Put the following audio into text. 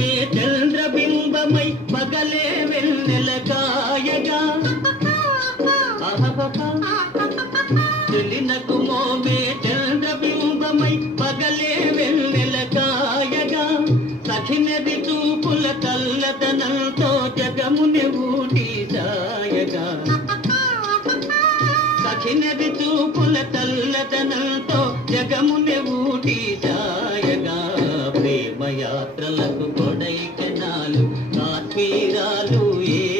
మోమే చంద్రబింబమై పగలే వెన్నెల కాయగా చెలినకు మోమే చంద్రబింబమై పగలే వెన్నెల కాయగా సఖినది చూపుల కల్లతనంతో జగముని ఊటి సాయగా సఖినది చూపుల కల్లతనంతో జగముని ఊటి సాయగా ప్రేమయాత్రలకు కొడైకెనాలు కాశ్మీరాలు ఏ